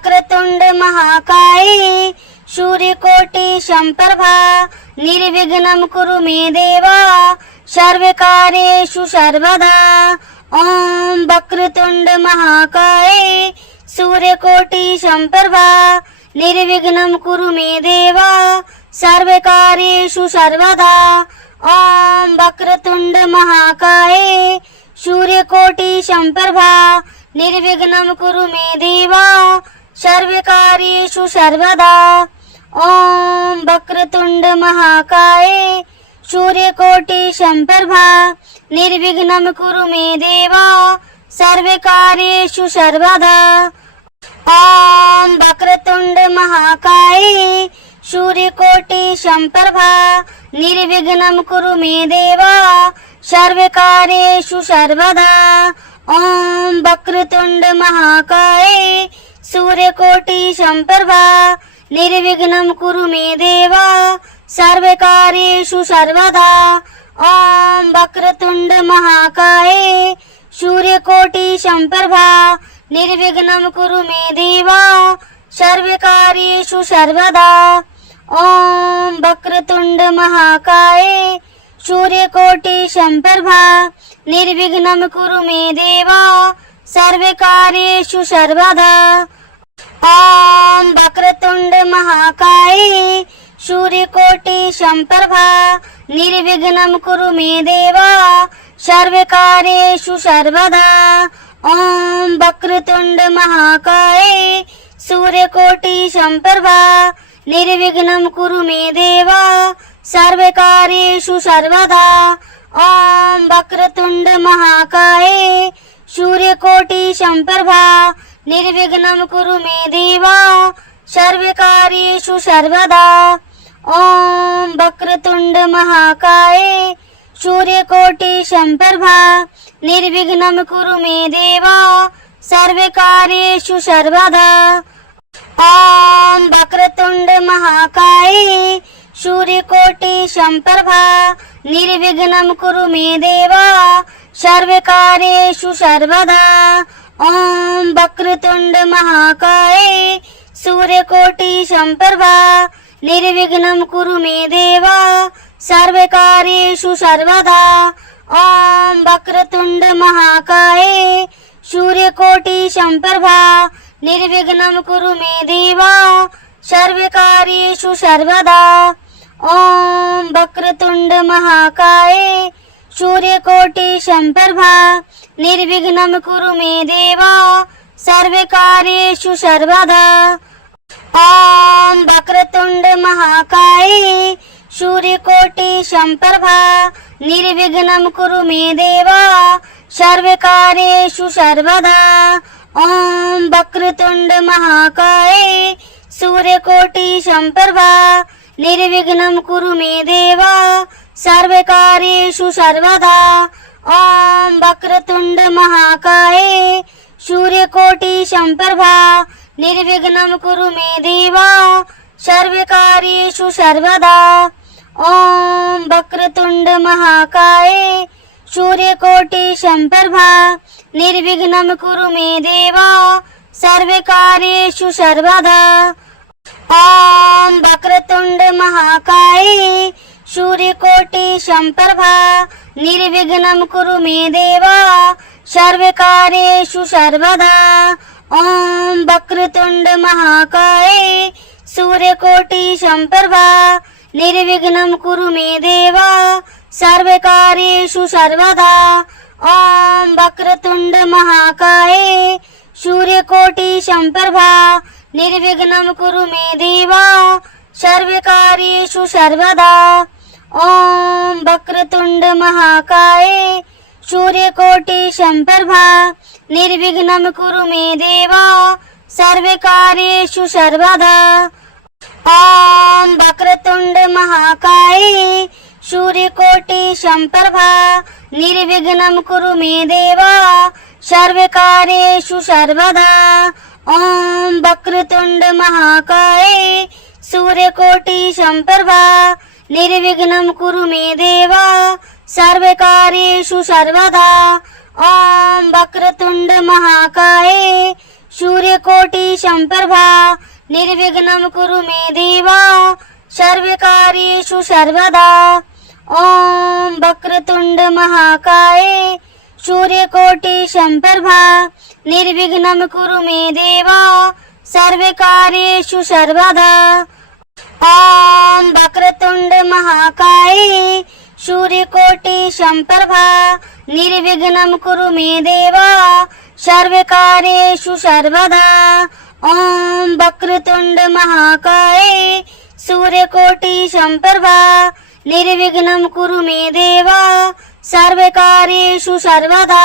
वक्रतुंड महाकाय सूर्यकोटि संप्रभा निर्विघ्नं कुरु मे देवा सर्वकार्येषु सर्वदा। ओम वक्रतुंड महाकाय सूर्यकोटि संप्रभा निर्विघ्नं कुरु मे देवा सर्वकार्येषु सर्वदा। ओम वक्रतुंड महाकाय सूर्यकोटि संप्रभा निर्विघ्नं कुरु मे देवा सर्वकार्येषु सर्वदा। ओम वक्रतुंड महाकाय सूर्यकोटि संप्रभा निर्विघ्नं कुरु मे देवा सर्वकार्येषु सर्वदा। ओम वक्रतुंड महाकाय सूर्यकोटि संप्रभा निर्विघ्नं कुरु मे देवा सर्वकार्येषु सर्वदा। ओम वक्रतुंड महाकाय सूर्यकोटि संप्रभा निर्विघ्नं कुरु मे देवा सर्वकार्येषु सर्वदा। ओम वक्रतुंड महाकाय सूर्यकोटि संप्रभा निर्विघ्नं कुरु मे देवा सर्वकार्येषु सर्वदा। ओम वक्रतुंड महाकाय सूर्यकोटि संप्रभा निर्विघ्नं कुरु मे देवा सर्वकार्येषु सर्वदा। ओम वक्रतुंड महाकाय सूर्यकोटि संप्रभा निर्विघ्नं कुरु मे देवा सर्वकार्येषु सर्वदा। ओम वक्रतुंड महाकाय सूर्यकोटि संप्रभा निर्विघ्नं कुरु मे देवा सर्वकार्येषु सर्वदा। ओम वक्रतुंड महाकाय सूर्यकोटि संप्रभा निर्विघ्नं कुरु मे देवा सर्वकार्येषु सर्वदा। ओम वक्रतुंड महाकाय सूर्यकोटि संप्रभा निर्विघ्नं कुरु मे देवा सर्वकार्येषु सर्वदा। ओम वक्रतुंड महाकाय सूर्यकोटि संप्रभा निर्विघ्नं कुरु मे देवा सर्वकार्येषु सर्वदा। ओम वक्रतुंड महाकाय सूर्यकोटि संप्रभा निर्विघ्नं कुरु मे देवा सर्वकार्येषु सर्वदा। ओम वक्रतुंड महाकाय सूर्यकोटि संप्रभा निर्विघ्नं कुरु मे देवा सर्वकार्येषु सर्वदा। ओम वक्रतुंड महाकाय सूर्यकोटि संप्रभा निर्विघ्नं कुरु मे देवा सर्वकार्येषु सर्वदा। ओम वक्रतुंड महाकाय सूर्यकोटि संप्रभा निर्विघ्नं कुरु मे देवा सर्वकार्येषु सर्वदा। ओम वक्रतुंड महाकाय सूर्यकोटि संप्रभा निर्विघ्नं कुरु मे देवा सर्वकार्येषु सर्वदा। ओम वक्रतुंड महाकाय सूर्यकोटि संप्रभा निर्विघ्नं कुरु मे देवा सर्वकार्येषु सर्वदा। ओम वक्रतुंड महाकाय सूर्यकोटि संप्रभा निर्विघ्नं कुरु मे देवा सर्वकार्येषु सर्वदा। ओम वक्रतुंड महाकाय सूर्यकोटि संप्रभा निर्विघ्नं कुरु मे देवा सर्वकार्येषु सर्वदा। ओम वक्रतुंड महाकाय सूर्यकोटि संप्रभा निर्विघ्नं कुरु मे देवा सर्वकार्येषु सर्वदा। ओम वक्रतुंड महाकाय सूर्यकोटि संप्रभा निर्विघ्नं कुरु मे देवा सर्वकार्येषु सर्वदा। ओम वक्रतुंड महाकाय सूर्यकोटि संप्रभा निर्विघ्नं कुरु मे देवा सर्वकार्येषु सर्वदा। ओम वक्रतुंड महाकाय सूर्यकोटि संप्रभा निर्विघ्नं कुरु मे देवा सर्वकार्येषु सर्वदा। ओम वक्रतुंड महाकाय सूर्यकोटि संप्रभा निर्विघ्नं कुरु मे देवा सर्वकार्येषु सर्वदा। ओम वक्रतुंड महाकाय सूर्य सूर्यकोटि संप्रभा निर्विघ्नं कुरु मे देवा सर्वकार्येषु सर्वदा। ओम वक्रतुंड महाकाय सूर्यकोटि संप्रभा निर्विघ्नं कुरु मे देवा सर्वकार्येषु सर्वदा। ओम वक्रतुंड महाकाय सूर्यकोटि संप्रभा निर्विघ्नं कुरु मे देवा सर्वकार्येषु सर्वदा। ओम वक्रतुंड महाकाय सूर्यकोटि संप्रभा निर्विघ्नं कुरु मे देवा सर्वकार्येषु सर्वदा।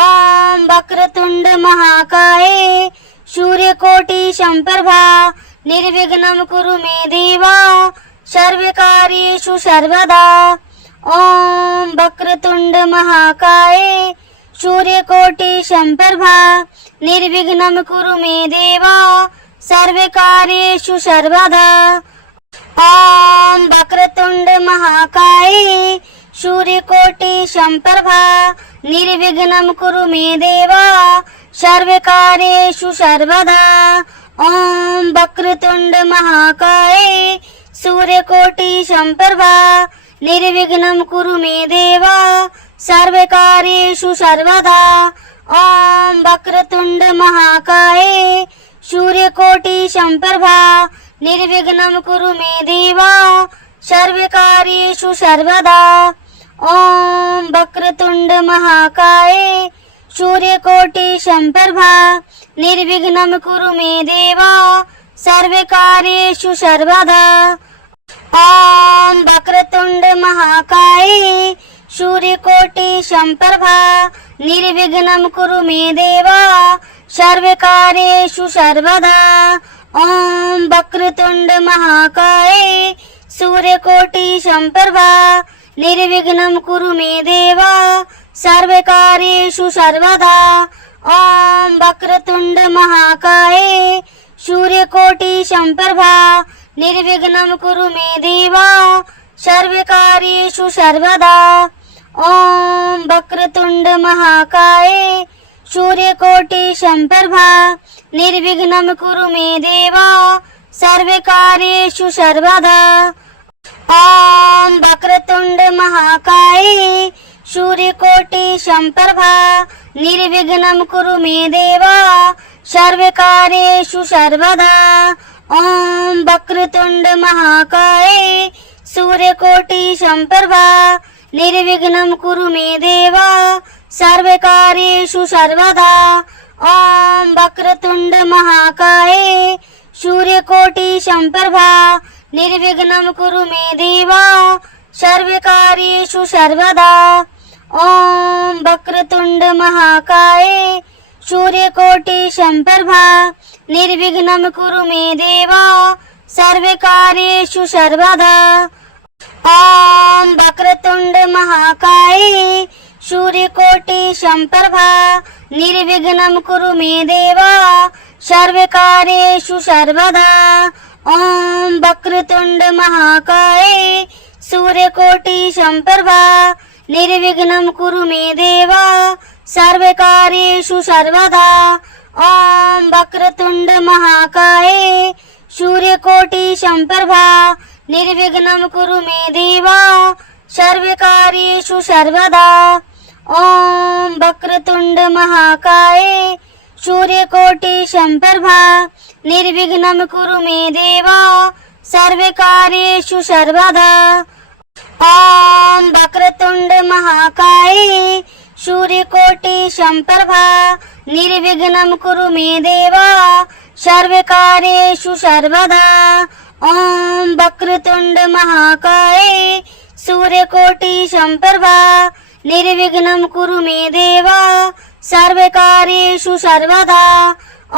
ओम वक्रतुंड महाकाय सूर्यकोटि संप्रभा निर्विघ्नं कुरु मे देवा सर्वकार्येषु सर्वदा। ओम वक्रतुंड महाकाय सूर्यकोटि संप्रभा निर्विघ्नं कुरु मे देवा सर्वकार्येषु सर्वदा। ओम वक्रतुंड महाकाय सूर्यकोटि संप्रभा निर्विघ्नं कुरु मे देवा सर्वकार्येषु सर्वदा। ओम वक्रतुंड महाकाय सूर्यकोटि संप्रभा निर्विघ्नं कुरु मे देवा सर्वकार्येषु सर्वदा। ओम वक्रतुंड महाकाय सूर्यकोटि संप्रभा निर्विघ्नं कुरु मे देवा सर्वकार्येषु सर्वदा। ओम वक्रतुंड महाकाय सूर्यकोटि संप्रभा निर्विघ्नं कुरु मे देवा सर्वकार्येषु सर्वदा। ओम वक्रतुंड महाकाय सूर्यकोटि संप्रभा निर्विघ्नं कुरु मे देवा सर्वकार्येषु सर्वदा। ओम वक्रतुंड महाकाय सूर्यकोटि संप्रभा निर्विघ्नं कुरु मे देवा सर्वकार्येषु सर्वदा। ओम वक्रतुंड महाकाय सूर्यकोटि संप्रभा निर्विघ्नं कुरु मे देवा सर्वकार्येषु सर्वदा। ओम वक्रतुंड महाकाय सूर्यकोटि संप्रभा निर्विघ्नं कुरु मे देवा सर्वकार्येषु सर्वदा। ओम वक्रतुंड महाकाय सूर्यकोटि संप्रभा निर्विघ्नं कुरु मे देवा सर्वकार्येषु सर्वदा। ओम वक्रतुंड महाकाय सूर्यकोटि संप्रभा निर्विघ्नं कुरु मे देवा सर्वकार्येषु सर्वदा। ओम वक्रतुंड महाकाय सूर्यकोटि संप्रभा निर्विघ्नं कुरु मे देवा सर्वकार्येषु सर्वदा। ओम वक्रतुंड महाकाय सूर्यकोटि संप्रभा निर्विघ्नं कुरु मे देवा सर्वकार्येषु सर्वदा। ओम वक्रतुंड महाकाय सूर्यकोटि संप्रभा निर्विघ्नं कुरु मे देवा सर्वकार्येषु सर्वदा। ओम वक्रतुंड महाकाय सूर्यकोटि संप्रभा निर्विघ्नं कुरु मे देवा सर्वकार्येषु सर्वदा। ओम वक्रतुंड महाकाय सूर्यकोटि संप्रभा निर्विघ्नं कुरु मे देवा सर्वकार्येषु सर्वदा। ओम वक्रतुंड महाकाय सूर्यकोटि संप्रभा निर्विघ्नं कुरु मे देवा सर्वकार्येषु सर्वदा। ओम वक्रतुंड महाकाय सूर्यकोटि संप्रभा निर्विघ्नं कुरु मे देवा सर्वकार्येषु सर्वदा। ओम वक्रतुंड महाकाय सूर्यकोटि संप्रभा निर्विघ्नं कुरु मे देवा सर्वकार्येषु सर्वदा।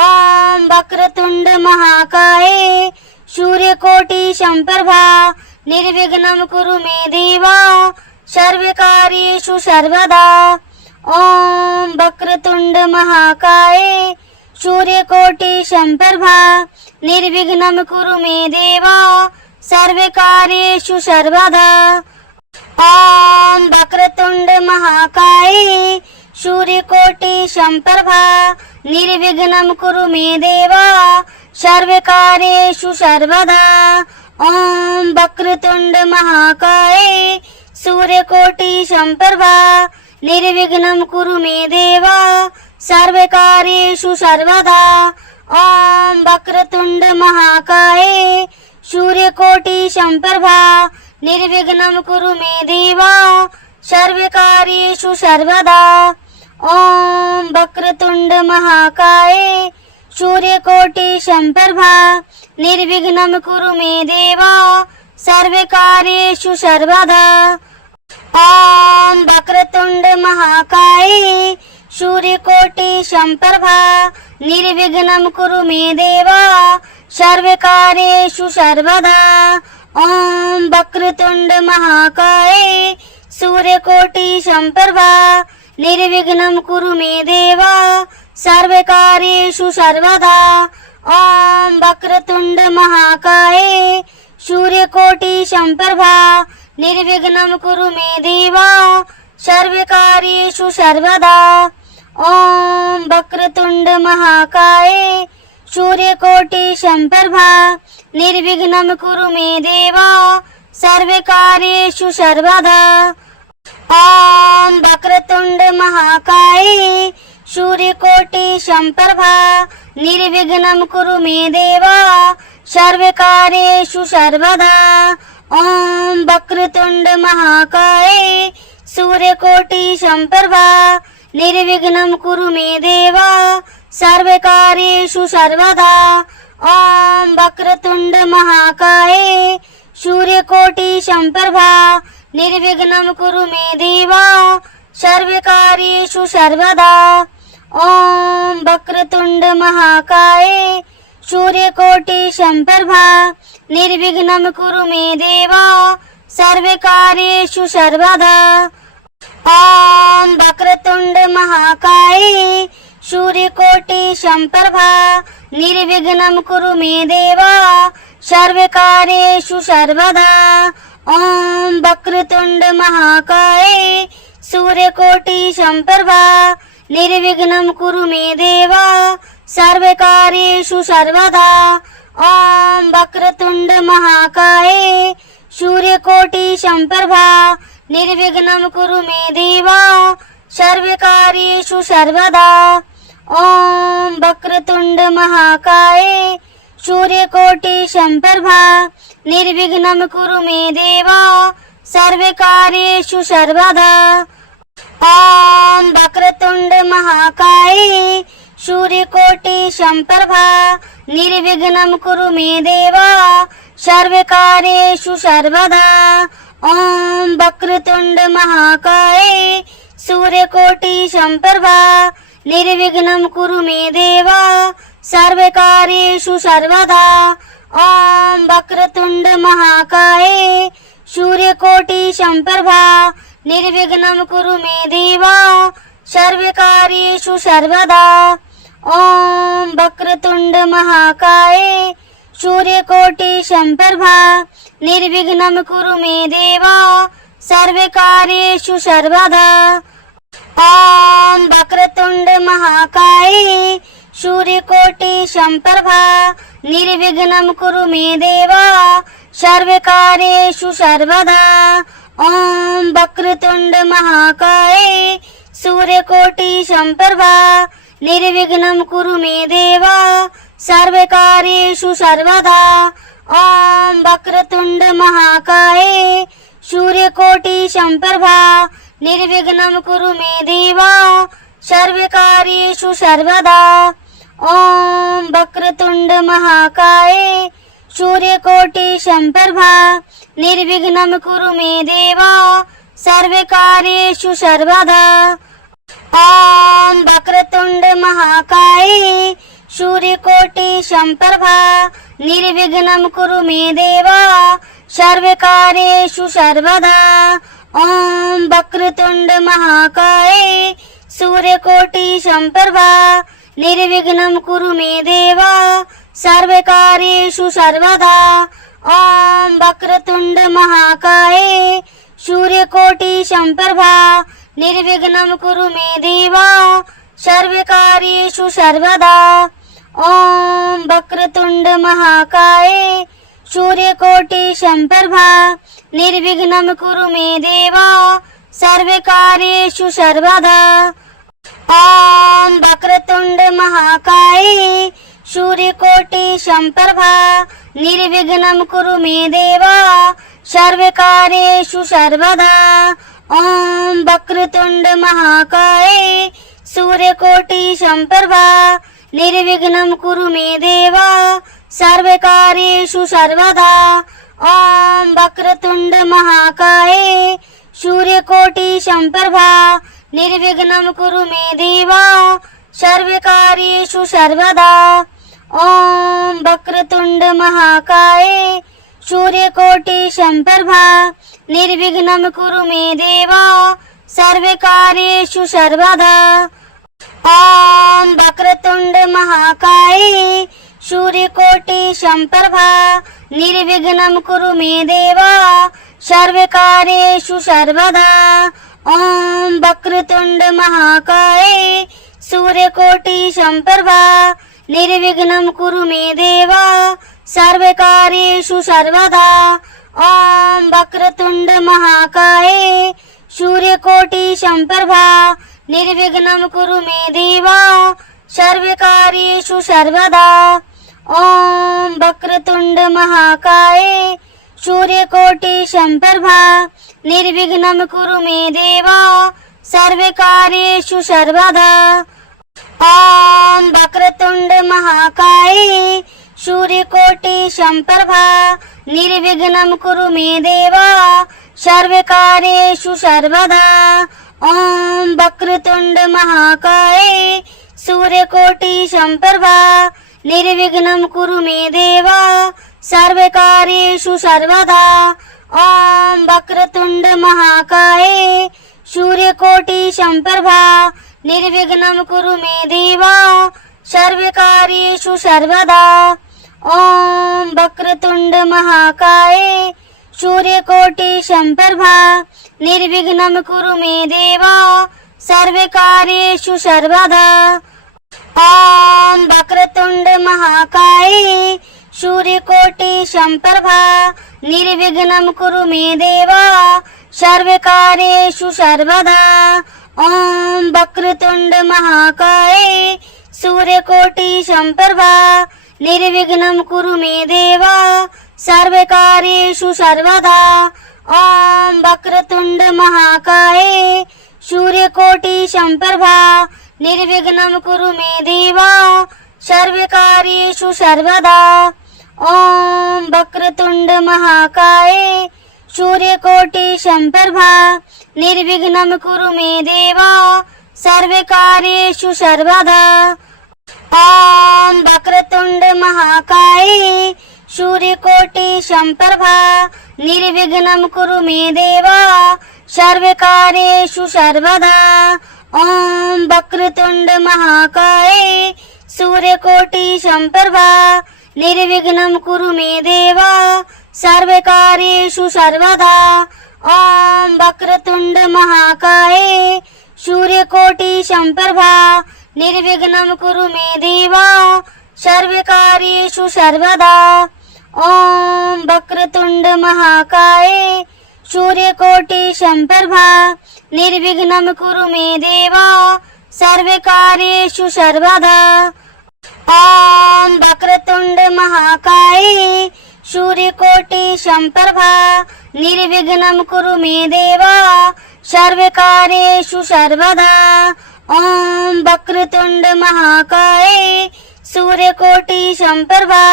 ओम वक्रतुंड महाकाय सूर्यकोटि संप्रभा निर्विघ्नं कुरु मे देवा सर्वकार्येषु सर्वदा। ओम वक्रतुंड महाकाय सूर्यकोटि संप्रभा निर्विघ्नं कुरु मे देवा सर्वकार्येषु सर्वदा। ओम वक्रतुंड महाकाय सूर्यकोटि सम्प्रभा निर्विघ्नं कुरु मे देव सर्वकार्येषु सर्वदा। ॐ वक्रतुण्ड महाकाय सूर्यकोटि सम्प्रभा निर्विघ्नं कुरु मे देव सर्वकार्येषु सर्वदा। ॐ वक्रतुण्ड महाकाय सूर्यकोटि सम्प्रभा निर्विघ्नं कुरु मे देव सर्वकार्येषु सर्वदा। ॐ वक्रतुण्ड महाकाय सूर्यकोटि सम्प्रभा निर्विघ्नं कुरु मे देव सर्वकार्येषु सर्वदा। ॐ वक्रतुण्ड महाकाय सूर्यकोटि सम्प्रभा निर्विघ्नं कुरु मे देव सर्वकार्येषु सर्वदा। ॐ वक्रतुण्ड महाकाय सूर्यकोटि सम्प्रभा निर्विघ्नं कुरु मे देव सर्वकार्येषु सर्वदा। ॐ वक्रतुण्ड महाकाय सूर्यकोटि सम्प्रभा निर्विघ्नं कुरु मे देव सर्वकार्येषु सर्वदा। ॐ वक्रतुण्ड महाकाय सूर्यकोटि सम्प्रभा निर्विघ्नं कुरु मे देव सर्वकार्येषु सर्वदा। ॐ वक्रतुण्ड महाकाय सूर्यकोटि सम्प्रभा निर्विघ्नं कुरु मे देव सर्वकार्येषु सर्वदा। ॐ वक्रतुण्ड महाकाय सूर्यकोटि सम्प्रभा निर्विघ्नं कुरु मे देव सर्वकार्येषु सर्वदा। ॐ वक्रतुण्ड महाकाय सूर्यकोटि सम्प्रभा निर्विघ्नं कुरु मे देव सर्वकार्येषु सर्वदा। ॐ वक्रतुण्ड महाकाय सूर्यकोटि सम्प्रभा निर्विघ्नं कुरु मे देव सर्वकार्येषु सर्वदा। ॐ वक्रतुण्ड महाकाय सूर्यकोटि सम्प्रभा निर्विघ्नं कुरु मे देव सर्वकार्येषु सर्वदा। ॐ वक्रतुण्ड महाकाय सूर्यकोटि सम्प्रभा निर्विघ्नं कुरु मे देव सर्वकार्येषु सर्वदा। ॐ वक्रतुण्ड महाकाय सूर्यकोटि सम्प्रभा निर्विघ्नं कुरु मे देव सर्वकार्येषु सर्वदा। ॐ वक्रतुण्ड महाकाय सूर्यकोटि सम्प्रभा निर्विघ्नं कुरु मे देव सर्वकार्येषु सर्वदा। ॐ वक्रतुण्ड महाकाय सूर्यकोटि सम्प्रभा निर्विघ्नं कुरु मे देव सर्वकार्येषु सर्वदा। ॐ वक्रतुण्ड महाकाय सूर्यकोटि सम्प्रभा निर्विघ्नं कुरु मे देव सर्वकार्येषु सर्वदा। ॐ वक्रतुण्ड महाकाय सूर्यकोटि सम्प्रभा निर्विघ्नं कुरु मे देव सर्वकार्येषु सर्वदा। ॐ वक्रतुण्ड महाकाय सूर्यकोटि सम्प्रभा निर्विघ्नं कुरु मे देव सर्वकार्येषु सर्वदा। ॐ वक्रतुण्ड महाकाय सूर्यकोटि सम्प्रभा निर्विघ्नं कुरु मे देव सर्वकार्येषु सर्वदा। ॐ वक्रतुण्ड महाकाय सूर्यकोटि सम्प्रभा निर्विघ्नं कुरु मे देव सर्वकार्येषु सर्वदा। ॐ वक्रतुण्ड महाकाय सूर्यकोटि सम्प्रभा निर्विघ्नं कुरु मे देव सर्वकार्येषु सर्वदा। ॐ वक्रतुण्ड महाकाय सूर्यकोटि सम्प्रभा निर्विघ्नं कुरु मे देव सर्वकार्येषु सर्वदा। ॐ वक्रतुण्ड महाकाय सूर्यकोटि सम्प्रभा निर्विघ्नं कुरु मे देव सर्वकार्येषु सर्वदा। ॐ वक्रतुण्ड महाकाय सूर्यकोटि सम्प्रभा निर्विघ्नं कुरु मे देव सर्वकार्येषु सर्वदा। ॐ वक्रतुण्ड महाकाय सूर्यकोटि सम्प्रभा निर्विघ्नं कुरु मे देव सर्वकार्येषु सर्वदा। ॐ वक्रतुण्ड महाकाय सूर्यकोटि सम्प्रभा निर्विघ्नं कुरु मे देव सर्वकार्येषु सर्वदा। ॐ वक्रतुण्ड महाकाय सूर्यकोटि सम्प्रभा निर्विघ्नं कुरु मे देव सर्वकार्येषु सर्वदा। ॐ वक्रतुण्ड महाकाय सूर्यकोटि सम्प्रभा निर्विघ्नं कुरु मे देव सर्वकार्येषु सर्वदा। ॐ वक्रतुण्ड महाकाय सूर्यकोटि सम्प्रभा निर्विघ्नं कुरु मे देव सर्वकार्येषु सर्वदा। ॐ वक्रतुण्ड महाकाय सूर्यकोटि सम्प्रभा निर्विघ्नं कुरु मे देव सर्वकार्येषु सर्वदा। ॐ वक्रतुण्ड महाकाय सूर्यकोटि सम्प्रभा निर्विघ्नं कुरु मे देव सर्वकार्येषु सर्वदा। ॐ वक्रतुण्ड महाकाय सूर्यकोटि सम्प्रभा निर्विघ्नं कुरु मे देव सर्वकार्येषु सर्वदा। ॐ वक्रतुण्ड महाकाय सूर्यकोटि सम्प्रभा निर्विघ्नं कुरु मे देव सर्वकार्येषु सर्वदा। ॐ वक्रतुण्ड महाकाय सूर्यकोटि सम्प्रभा निर्विघ्नं कुरु मे देव सर्वकार्येषु सर्वदा। ॐ वक्रतुण्ड महाकाय सूर्यकोटि सम्प्रभा निर्विघ्नं कुरु मे देव सर्वकार्येषु सर्वदा। ॐ वक्रतुण्ड महाकाय सूर्यकोटि सम्प्रभा निर्विघ्नं कुरु मे देव सर्वकार्येषु सर्वदा। ॐ वक्रतुण्ड महाकाय सूर्यकोटि सम्प्रभा निर्विघ्नं कुरु मे देव सर्वकार्येषु सर्वदा। ॐ वक्रतुण्ड महाकाय सूर्यकोटि सम्प्रभा निर्विघ्नं कुरु मे देव सर्वकार्येषु सर्वदा। ॐ वक्रतुण्ड महाकाय सूर्यकोटि सम्प्रभा निर्विघ्नं कुरु मे देव सर्वकार्येषु सर्वदा। ॐ वक्रतुण्ड महाकाय सूर्यकोटि सम्प्रभा निर्विघ्नं कुरु मे देव सर्वकार्येषु सर्वदा। ॐ वक्रतुण्ड महाकाय सूर्यकोटि सम्प्रभा निर्विघ्नं कुरु मे देव सर्वकार्येषु सर्वदा। ॐ वक्रतुण्ड महाकाय सूर्यकोटि सम्प्रभा निर्विघ्नं कुरु मे देव सर्वकार्येषु सर्वदा। ॐ वक्रतुण्ड महाकाय सूर्यकोटि सम्प्रभा निर्विघ्नं कुरु मे देव सर्वकार्येषु सर्वदा। ॐ वक्रतुण्ड महाकाय सूर्यकोटि सम्प्रभा निर्विघ्नं कुरु मे देव सर्वकार्येषु सर्वदा। ॐ वक्रतुण्ड महाकाय सूर्यकोटि सम्प्रभा निर्विघ्नं कुरु मे देव सर्वकार्येषु सर्वदा। ॐ वक्रतुण्ड महाकाय सूर्यकोटि सम्प्रभा निर्विघ्नं कुरु मे देव सर्वकार्येषु सर्वदा। ॐ वक्रतुण्ड महाकाय सूर्यकोटि सम्प्रभा निर्विघ्नं कुरु मे देव सर्वकार्येषु सर्वदा। ॐ वक्रतुण्ड महाकाय सूर्यकोटि सम्प्रभा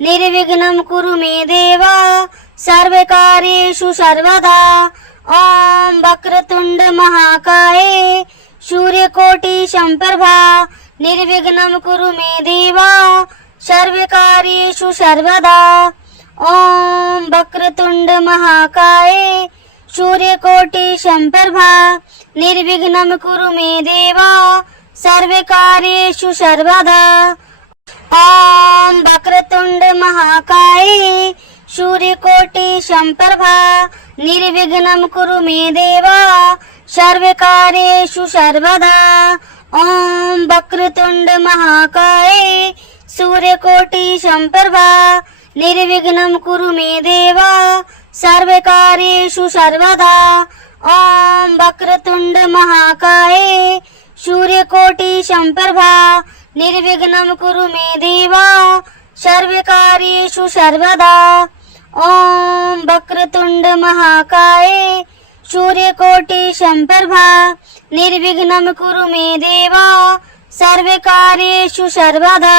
निर्विघ्नं कुरु मे देव सर्वकार्येषु सर्वदा। ॐ वक्रतुण्ड महाकाय सूर्यकोटि सम्प्रभा निर्विघ्नं कुरु मे देव सर्वकार्येषु सर्वदा। ॐ वक्रतुण्ड महाकाय सूर्यकोटि सम्प्रभा निर्विघ्नं कुरु मे देव सर्वकार्येषु सर्वदा। ॐ वक्रतुण्ड महाकाय सूर्यकोटि सम्प्रभा निर्विघ्नं कुरु मे देव सर्वकार्येषु सर्वदा। ओम वक्रतुंड महाकाय सूर्यकोटि संप्रभा निर्विघ्नं कुरु मे देवा सर्वकार्येषु सर्वदा। ओम वक्रतुंड महाकाय सूर्यकोटि संप्रभा निर्विघ्नं कुरु मे देवा सर्वकार्येषु सर्वदा। ओम वक्रतुंड महाकाय सूर्यकोटि संप्रभा निर्विघ्नं कुरु मे देवा सर्वकार्येषु सर्वदा।